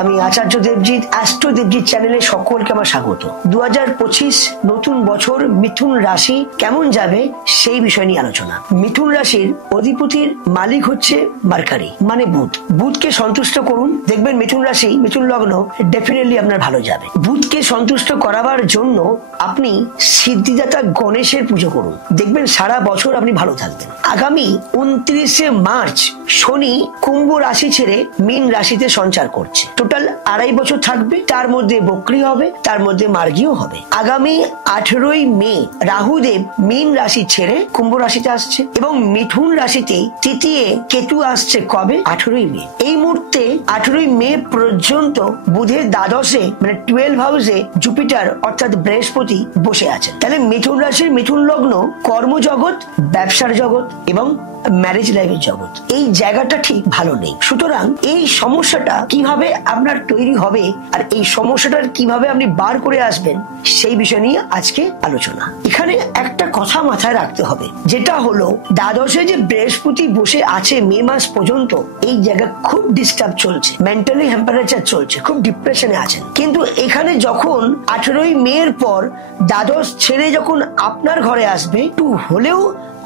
আমি আচার্য দেবজিৎ, অ্যাস্ট্রো দেবজিৎ চ্যানেলে সকলকে আমার স্বাগত। 2025 নতুন বছর মিথুন রাশি কেমন যাবে সেই বিষয় নিয়ে আলোচনা। মিথুন রাশির অধিপতির মালিক হচ্ছে মার্কারি, মানে বুধ। বুধকে সন্তুষ্ট করুন, দেখবেন মিথুন রাশি, মিথুন লগ্ন ডেফিনেটলি আপনার ভালো যাবে। বুধকে সন্তুষ্ট করাবার জন্য আপনি সিদ্ধিদাতা গণেশের পুজো করুন, দেখবেন সারা বছর আপনি ভালো থাকবেন। আগামী 29শে মার্চ শনি কুম্ভ রাশি ছেড়ে মীন রাশিতে সঞ্চার করছে। টোটাল 2.5 বছর থাকবে, তার মধ্যে বক্রি হবে, তার মধ্যে মার্গীও হবে। আগামী 18ই মে রাহুদেব মীন রাশি ছেড়ে কুম্ভ রাশিতে আসছে এবং মিথুন রাশিতে তৃতীয় কেতু আসছে। কবে? 18ই মে। এই মুহূর্তে 18ই মে পর্যন্ত বুধের দ্বাদশে মানে 12 হাউসে জুপিটার অর্থাৎ বৃহস্পতি বসে আছেন। তাহলে মিথুন রাশির মিথুন লগ্ন কর্মজগৎ, ব্যবসার জগৎ এবং ম্যারেজ লাইফের জগৎ, এই জায়গাটা ঠিক ভালো নেই। সুতরাং এই সমস্যাটা কিভাবে আপনার তৈরি হবে আর এই সমস্যাটার কিভাবে আপনি বার করে আসবেন সেই বিষয় নিয়ে আজকে আলোচনা। এখানে একটা কথা মাথায় রাখতে হবে, যেটা হলো দ্বাদশে যে বৃহস্পতি বসে আছে মে মাস পর্যন্ত, এই জায়গা খুব ডিস্টার্ব চলছে, মেন্টালি টেম্পারেচার চলছে, খুব ডিপ্রেশনে আছেন। কিন্তু এখানে যখন 18ই মে এর পর দ্বাদশ ছেড়ে যখন আপনার ঘরে আসবে, একটু হলেও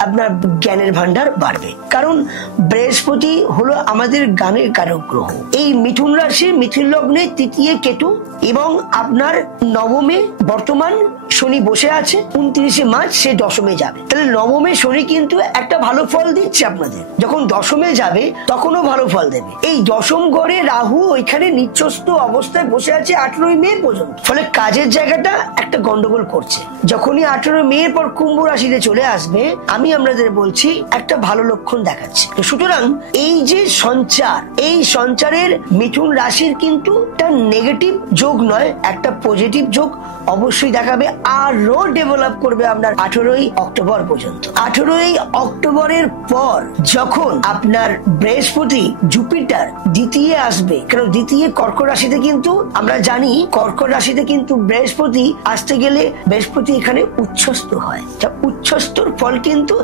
আপনার জ্ঞানের ভান্ডার বাড়বে। কারণ বৃহস্পতি হলো আমাদের জ্ঞানের কারক গ্রহ। এই মিথুন রাশি মিথুন লগ্নে তৃতীয় কেতু এবং আপনার নবমে বর্তমান শনি বসে আছে। 29শে মার্চ সে দশমে যাবে। তাহলে নবমে শনি কিন্তু একটা ভালো ফল দিচ্ছে আপনাদের, যখন দশমে যাবে তখনও ভালো ফল দেবে। এই দশম ঘরে রাহু ওইখানে নিচস্থ অবস্থায় বসে আছে 18ই মে পর্যন্ত, ফলে কাজের জায়গাটা একটা গন্ডগোল করছে। যখনই 18 মে এর পর কুম্ভ রাশিতে চলে আসবে, আমি আপনাদের বলছি একটা ভালো লক্ষণ দেখাচ্ছে। সুতরাং এই যে সঞ্চার, এই সঞ্চারের মিথুন রাশির কিন্তু একটা নেগেটিভ যোগ নয়, একটা পজিটিভ যোগ অবশ্যই দেখাবে। আরো ডেভেলপ করবে আপনার 18ই অক্টোবর পর্যন্ত। 18ই অক্টোবরের পর যখন আপনার বৃহস্পতি জুপিটার দ্বিতীয় আসবে, কারণ দ্বিতীয় কর্কট রাশিতে, কিন্তু আমরা জানি কর্কট রাশিতে কিন্তু বৃহস্পতি আসতে গেলে বৃহস্পতি এখানে উচ্ছ্বস্ত হয়। উচ্ছ্বস্তর ফল কিন্তু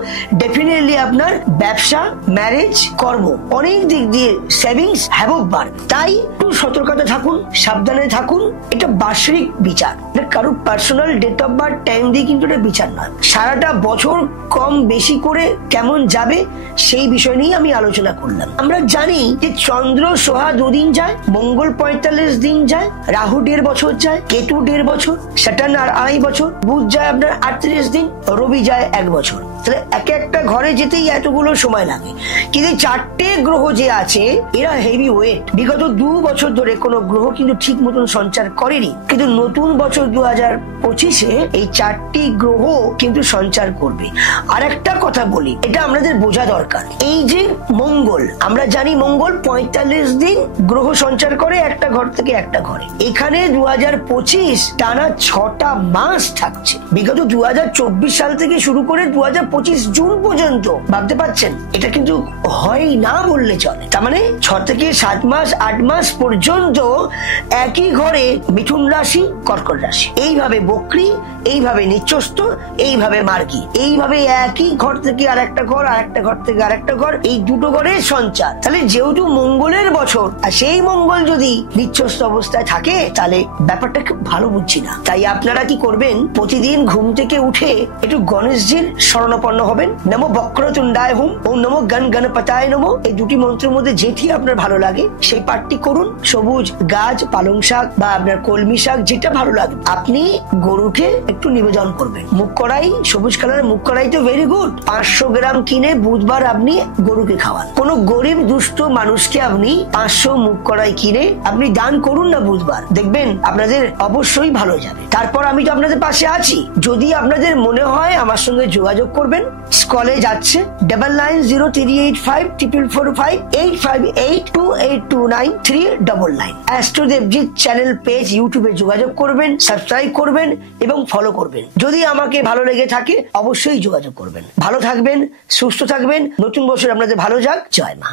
ডেফিনেটলি আপনার ব্যবসা, ম্যারেজ, কর্ম অনেক দিক দিয়ে সেভিংস হ্যাভক বাড়বে। তাই একটু সতর্কতা থাকুন, সাবধানে থাকুন। এটা বার্ষিক বিচার, কারোর personal date of birth time দিয়ে কিন্তু এটা বিচার নয়। সারাটা বছর কম বেশি করে কেমন যাবে সেই বিষয় নিয়ে আমি আলোচনা করলাম। আমরা জানি যে চন্দ্র সোহা 2 দিন যায়, মঙ্গল 45 দিন যায়, রাহু 1.5 বছর যায়, কেতু 1.5 বছর, স্যাটার্ন 2.5 বছর, বুধ যায় আপনার 38 দিন, রবি যায় 1 বছর। তাহলে এক একটা ঘরে যেতেই এতগুলো সময় লাগে। কিন্তু 4টে গ্রহ যে আছে এরা হেভি ওয়েট। বিগত 2 বছর ধরে কোন গ্রহ কিন্তু ঠিক মতন সঞ্চার করেনি, কিন্তু নতুন বছর 2025-এ এই 4টি গ্রহ কিন্তু সঞ্চার করবে। আর একটা কথা বলি, এটা আমাদের বোঝা দরকার। এই যে মঙ্গল, আমরা জানি মঙ্গল 45 দিন গ্রহ সঞ্চার করে একটা ঘর থেকে একটা ঘরে। এখানে 2025 টানা 6টা মাস থাকছে। বিগত 2024 সাল থেকে শুরু করে 2025 জুন পর্যন্ত, ভাবতে পারছেন? এটা কিন্তু হয় না বললে চলে। তার মানে 6 থেকে 7 মাস 8 মাস পর্যন্ত একই ঘরে মিথুন রাশি কর্কট রাশি, এইভাবে বক্রি, এইভাবে নিচস্থ, এইভাবে মার্গী, এইভাবে একই ঘর থেকে আরেকটা ঘর, আরেকটা ঘর থেকে আরেকটা ঘর, এই দুটো ঘরের সঞ্চার। তাহলে যেহেতু মঙ্গলের বছর, আর সেই মঙ্গল যদি নিচস্থ অবস্থায় থাকে, তাহলে ব্যাপারটা খুব ভালো বুঝছি না। তাই আপনারা কি করবেন, প্রতিদিন ঘুম থেকে উঠে একটু গণেশজির শরণাপন্ন হবেন। নমো বক্রতুণ্ডায় হুম, ওম নমো গণ গণপতায় নমো। এই দুটি মন্ত্রের মধ্যে যেটি আপনার ভালো লাগে সেই পাঠটি করুন। সবুজ গাছ, পালং শাক বা আপনার কলমি শাক, যেটা ভালো লাগে আপনি গরুকে একটু নিবেদন করবেন। মুখ কড়াই, সবুজ কালার মুখ কড়াই তো ভেরি গুড। 500 গ্রাম কিনে বুধবার আপনি গরুকে খাওয়ান। কোন গরিব দুস্থ মানুষকে আপনি 500 মুখ কড়াই কিনে আপনি দান করুন না বুধবার, দেখবেন আপনাদের অবশ্যই ভালো যাবে। তারপর আমি তো আপনাদের পাশে আছি। যদি আপনাদের মনে হয় আমার সঙ্গে যোগাযোগ করবেন, স্কলে যাচ্ছে 990345445858282939 অ্যাস্ট্রো দেবজিৎ চ্যানেল পেজ ইউটিউবে যোগাযোগ করবেন, সাবস্ক্রাইব করবেন এবং ফলো করবেন। যদি আমাকে ভালো লেগে থাকে অবশ্যই যোগাযোগ করবেন। ভালো থাকবেন, সুস্থ থাকবেন, নতুন বছর আপনাদের ভালো যাক। জয় মা।